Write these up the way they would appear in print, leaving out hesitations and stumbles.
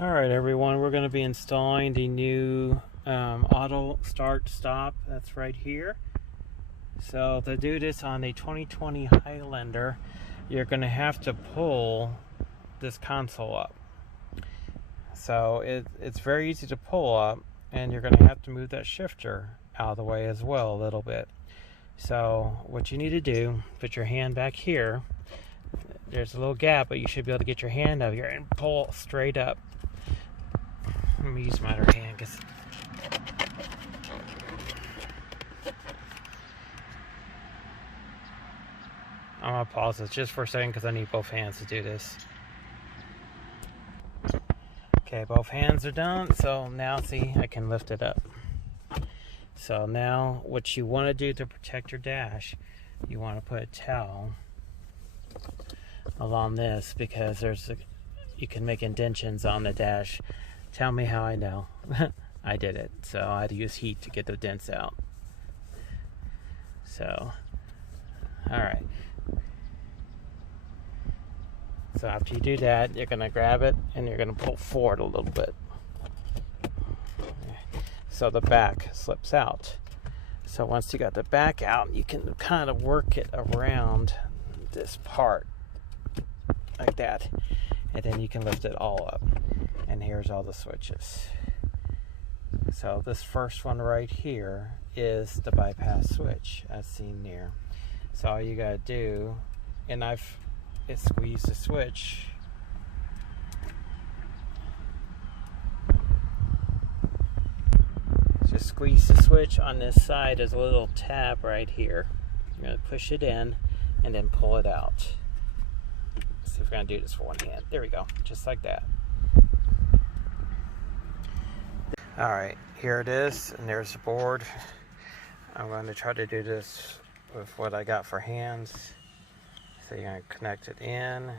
Alright everyone, we're going to be installing the new auto start stop that's right here. So to do this on a 2020 Highlander, you're going to have to pull this console up. So it's very easy to pull up, and you're going to have to move that shifter out of the way as well a little bit. So what you need to do, put your hand back here. There's a little gap, but you should be able to get your hand up here and pull straight up. Let me use my other hand because I'm going to pause this just for a second because I need both hands to do this. Okay, both hands are done, so now see, I can lift it up. So now what you want to do to protect your dash, you want to put a towel along this because you can make indentions on the dash. Tell me how I know. I did it, so I had to use heat to get the dents out. So, alright. So after you do that, you're going to grab it and you're going to pull forward a little bit. So the back slips out. So once you got the back out, you can kind of work it around this part like that. And then you can lift it all up. And here's all the switches. So this first one right here is the bypass switch as seen there. So all you gotta do, and it's squeeze the switch. Just squeeze the switch on this side. There's a little tab right here. You're gonna push it in and then pull it out. Let's see if we're gonna do this for one hand. There we go, just like that. Alright, here it is, and there's the board. I'm going to try to do this with what I got for hands. So you're going to connect it in.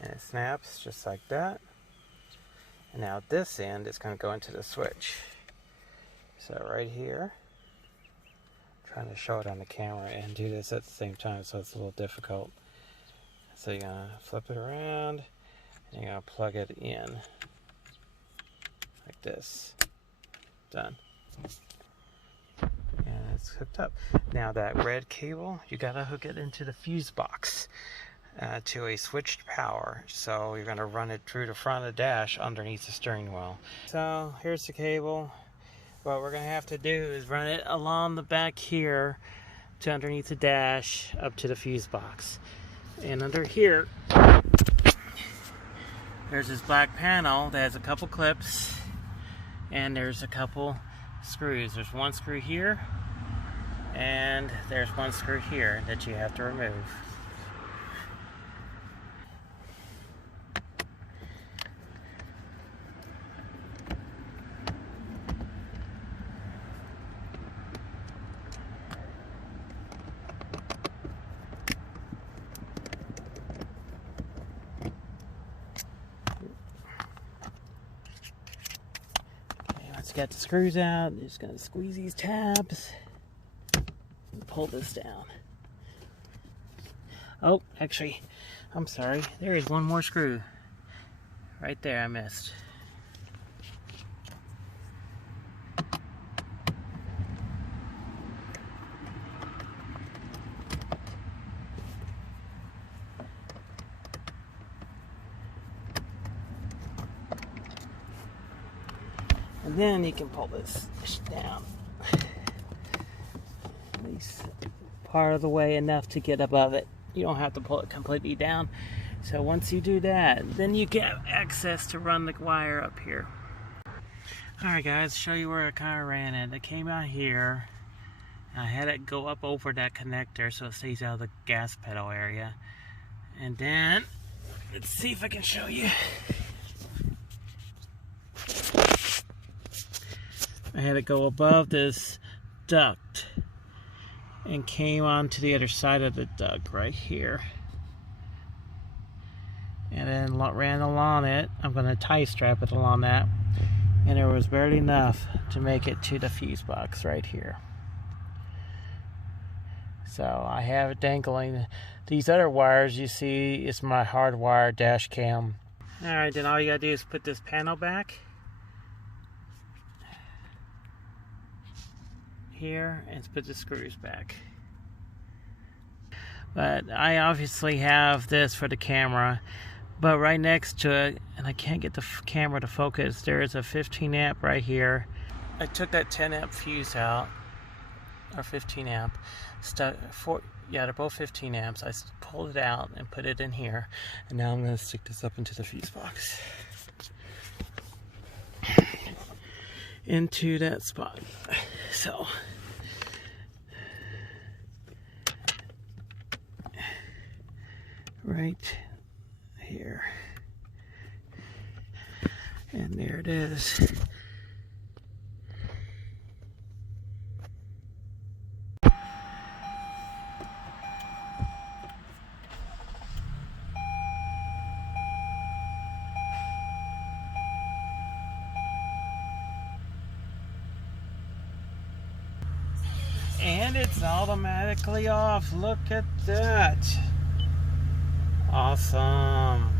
And it snaps just like that. And now this end is going to go into the switch. So right here, I'm trying to show it on the camera and do this at the same time, so it's a little difficult. So you're going to flip it around. You're going to plug it in like this. Done. And it's hooked up. Now that red cable, you got to hook it into the fuse box to a switched power. So you're going to run it through the front of the dash underneath the steering wheel. So here's the cable. What we're going to have to do is run it along the back here to underneath the dash up to the fuse box. And under here, there's this black panel that has a couple clips, and there's a couple screws. There's one screw here, and there's one screw here that you have to remove. Got the screws out. I'm just gonna squeeze these tabs and pull this down. Oh, actually, I'm sorry. There is one more screw right there. I missed. And then you can pull this down, at least part of the way, enough to get above it. You don't have to pull it completely down. So once you do that, then you get access to run the wire up here. Alright guys, show you where I kind of ran it. It came out here. I had it go up over that connector so it stays out of the gas pedal area. And then, let's see if I can show you. I had it go above this duct and came onto the other side of the duct right here. And then ran along it. I'm going to tie strap it along that. And there was barely enough to make it to the fuse box right here. So I have it dangling. These other wires you see is my hardwired dash cam. Alright, then all you gotta do is put this panel back here and put the screws back. But I obviously have this for the camera, but right next to it, and I can't get the camera to focus, there is a 15 amp right here. I took that 10 amp fuse out, or 15 amp, yeah, they're both 15 amps. I pulled it out and put it in here, and now I'm going to stick this up into the fuse box. Into that spot. So, right here. And there it is. And it's automatically off. Look at that. Awesome.